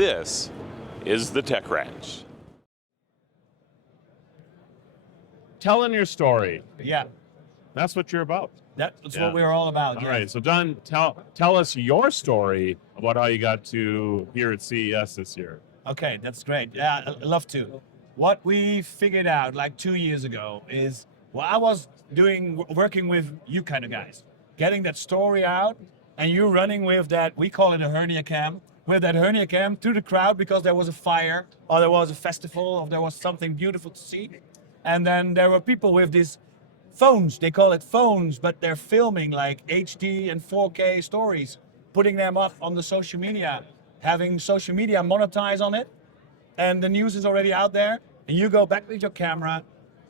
This is the Tech Ranch. Telling your story. Yeah, That's what you're about. that's Yeah. what we're all about. All yeah. right, so Don, tell us your story about how you got to here at CES this year. Okay, that's great. Yeah, I'd love to. What we figured out like 2 years ago is, well, I was working with you kind of guys, getting that story out, and you running with that, we call it a hernia cam, with that hernia cam through the crowd because there was a fire, or there was a festival, or there was something beautiful to see. And then there were people with these phones, they call it phones, but they're filming like HD and 4K stories, putting them up on the social media, having social media monetize on it, and the news is already out there, and you go back with your camera,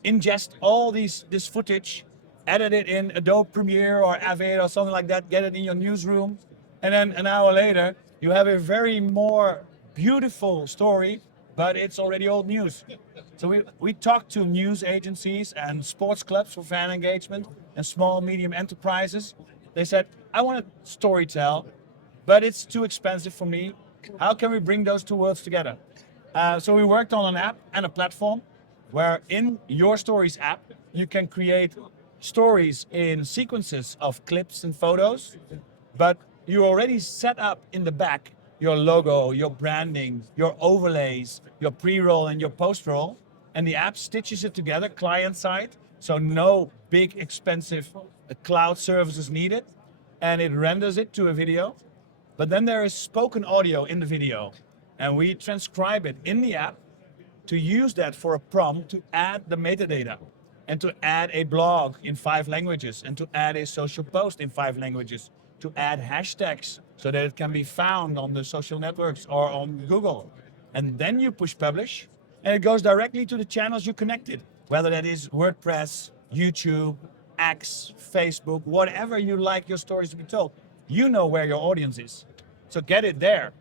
ingest all this footage, edit it in Adobe Premiere or Avid or something like that, get it in your newsroom, and then an hour later, you have a very more beautiful story, but it's already old news. So we talked to news agencies and sports clubs for fan engagement and small, medium enterprises. They said, I want to storytell, but it's too expensive for me. How can we bring those two worlds together? So we worked on an app and a platform where in your Stories app, you can create stories in sequences of clips and photos, but you already set up in the back your logo, your branding, your overlays, your pre-roll and your post-roll, and the app stitches it together client-side, so no big expensive cloud services needed, and it renders it to a video. But then there is spoken audio in the video, and we transcribe it in the app to use that for a prompt to add the metadata, and to add a blog in 5 languages, and to add a social post in 5 languages, to add hashtags so that it can be found on the social networks or on Google. And then you push publish, and it goes directly to the channels you connected, whether that is WordPress, YouTube, X, Facebook, whatever you like your stories to be told. You know where your audience is, so get it there.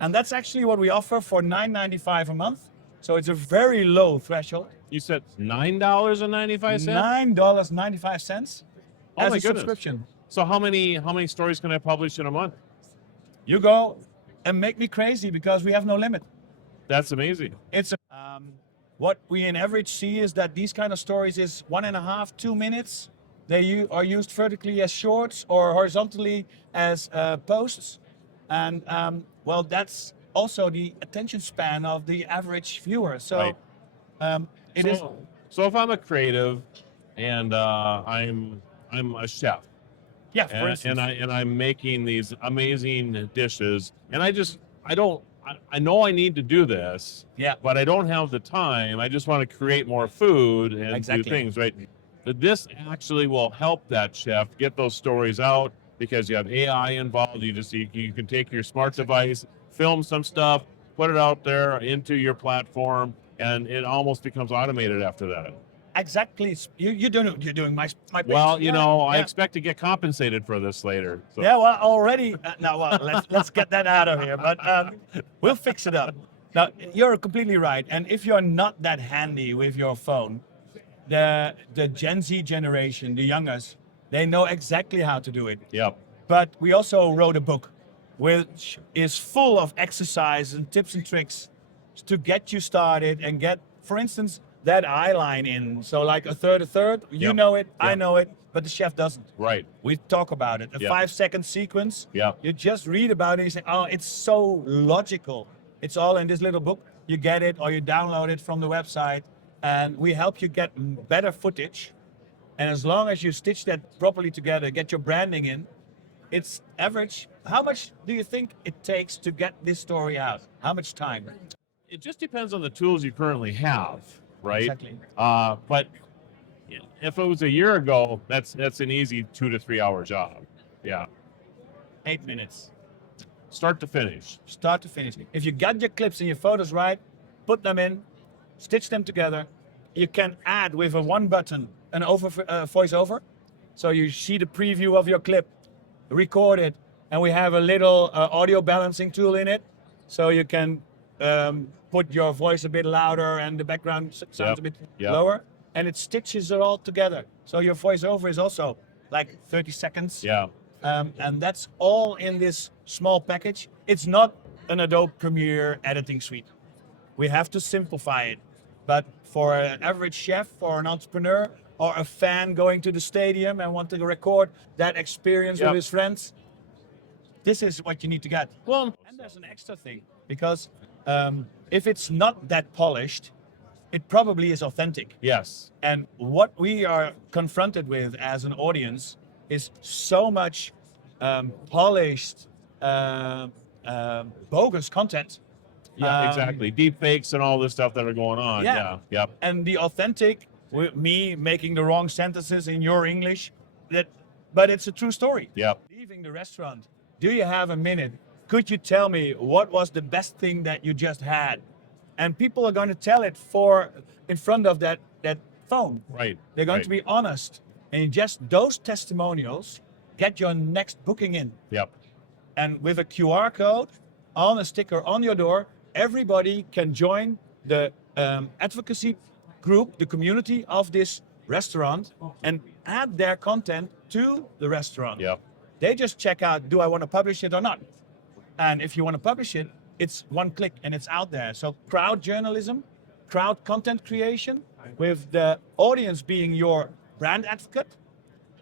And that's actually what we offer for $9.95 a month. So it's a very low threshold. You said $9.95? $9.95 as Oh my a goodness. subscription. So how many stories can I publish in a month? You go and make me crazy because we have no limit. That's amazing. It's what we in average see is that these kind of stories is 1.5, 2 minutes. They are used vertically as shorts or horizontally as posts. And well, that's also the attention span of the average viewer. So Right. it is. So if I'm a creative and I'm a chef, Yeah, for instance. and I'm making these amazing dishes, and I know I need to do this, Yeah. but I don't have the time. I just want to create more food and Exactly. do things, right? But this actually will help that chef get those stories out because you have AI involved. You can take your smart device, film some stuff, put it out there into your platform, and it almost becomes automated after that. Exactly. You're doing my pitch. Well, you know, I Yeah. expect to get compensated for this later. So. Yeah, well, already. No, well, let's get that out of here. But we'll fix it up. Now, you're completely right. And if you're not that handy with your phone, the Gen Z generation, the youngers, they know exactly how to do it. Yep. But we also wrote a book, which is full of exercises and tips and tricks to get you started and get, for instance, that eye line in. So like a third. You Yep. know it, I Yep. know it, but the chef doesn't. Right. We talk about it. A Yeah. 5-second sequence. Yeah. You just read about it and you say, oh, it's so logical. It's all in this little book. You get it or you download it from the website, and we help you get better footage. And as long as you stitch that properly together, get your branding in, it's average. How much do you think it takes to get this story out? How much time? It just depends on the tools you currently have, right? Exactly. But if it was a year ago, that's an easy 2 to 3 hour job. Yeah. 8 minutes. Start to finish. Start to finish. If you got your clips and your photos right, put them in, stitch them together. You can add with a one button an voiceover. So you see the preview of your clip, record it, and we have a little audio balancing tool in it. So you can put your voice a bit louder and the background sounds a bit lower, and it stitches it all together. So your voiceover is also like 30 seconds. Yeah. And that's all in this small package. It's not an Adobe Premiere editing suite. We have to simplify it. But for an average chef, for an entrepreneur, or a fan going to the stadium and want to record that experience Yep. with his friends, this is what you need to get. Well, And there's an extra thing, because if it's not that polished, it probably is authentic. yes. And what we are confronted with as an audience is so much polished, bogus content. Yeah, exactly. Deep fakes and all this stuff that are going on. Yeah. Yeah. Yep. And the authentic, with me making the wrong sentences in your English, but it's a true story. Yep. Leaving the restaurant, do you have a minute? Could you tell me what was the best thing that you just had? And people are going to tell it in front of that phone. Right. They're going right. to be honest. And just those testimonials get your next booking in. Yep. And with a QR code on a sticker on your door, everybody can join the advocacy group, the community of this restaurant, and add their content to the restaurant. Yep. They just check out, do I want to publish it or not? And if you want to publish it, it's one click and it's out there. So crowd journalism, crowd content creation, with the audience being your brand advocate,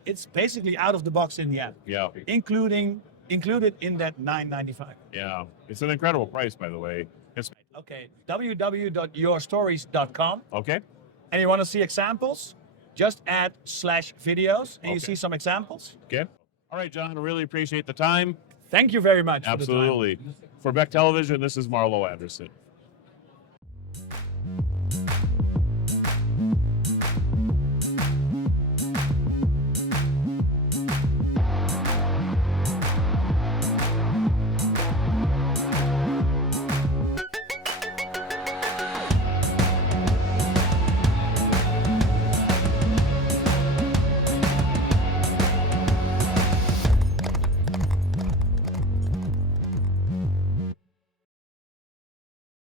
it's basically out of the box in the app, Yeah. included in that $9.95. Yeah. It's an incredible price, by the way. It's Okay, www.yourstorys.com. okay. And you want to see examples? Just add /videos and you Okay. see some examples. Okay. All right, John. I really appreciate the time. Thank you very much. For the time. Absolutely. For Beck Television, this is Marlo Anderson.